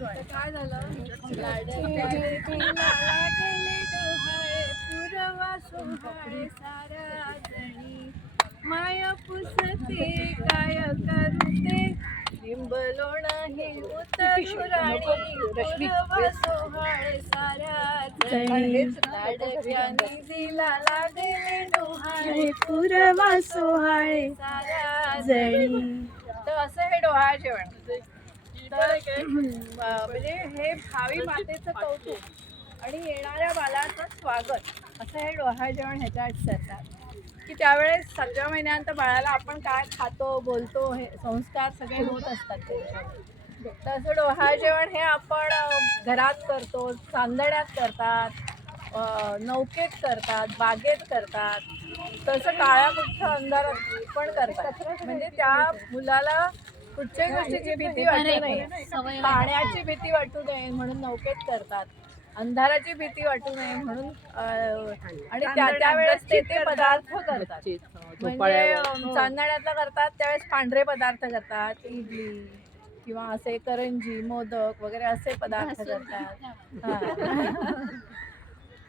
काय झालं पुरवा सोहाळे सारा जणी माय पुसते काय करूते लिंबलो नाही उतरू राणी पुरवा सोहाळे सारा जणी लाडक्यानी दिला लागले डोहाळे पुरवा सोहाळे सारा जणी. तर असं हे डोहाळे जेवण. तर म्हणजे हे भावी मातेचं कौतुक आणि येणाऱ्या बाळाचं स्वागत असं हे डोहाळे जेवण ह्याच्यात करतात की त्यावेळेस 7व्या महिन्यानंतर बाळाला आपण काय खातो बोलतो हे संस्कार सगळे होत असतात त्याच्यावर. तर असं डोहाळे जेवण हे आपण घरात करतो, चांदण्यात करतात, नौकेत करतात, बागेत करतात, तसं काळ्या कुठं अंधारात पण करतात. म्हणजे त्या मुलाला कुठच्याही गोष्टीची भीती वाटू नये, पाण्याची भीती वाटू नये म्हणून नौकेत करतात, अंधाराची भीती वाटू नये म्हणून आणि त्यावेळेस ते पदार्थ करतात. म्हणजे चांदण्यातला करतात त्यावेळेस पांढरे पदार्थ करतात, इडली किंवा असे करंजी, मोदक वगैरे असे पदार्थ करतात.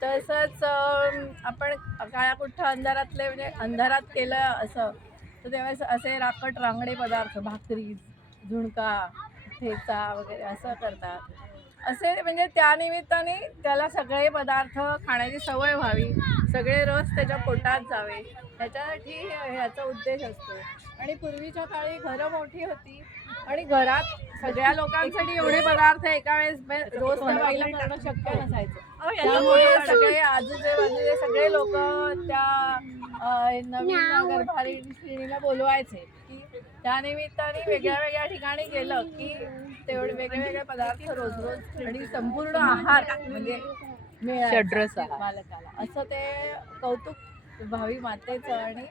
तसंच आपण काळ्या कुठं अंधारातले म्हणजे अंधारात केलं असं तर त्यावेळेस असे राकट रांगडे पदार्थ, भाकरी, झुणका, ठेचा वगैरे असं करतात. असे म्हणजे त्या निमित्ताने त्याला सगळे पदार्थ खाण्याची सवय व्हावी, सगळे रस त्याच्या पोटात जावे ह्याच्यासाठी ह्याचा उद्देश असतो. आणि पूर्वीच्या काळी घरं मोठी होती आणि घरात सगळ्या लोकांसाठी एवढे पदार्थ एका वेळेस रोज बाईला करणं शक्य नसायचं. त्यामुळे सगळे आजूचे बाजूचे सगळे लोक त्या नवीन गर्भारिणीला बोलवायचे की त्या निमित्ताने वेगळ्या वेगळ्या ठिकाणी गेलं की तेवढे वेगळे वेगळे पदार्थ रोज रोज आणि संपूर्ण आहार म्हणजे मिळायचा मालकाला. असं ते कौतुक भावी मातेचं आणि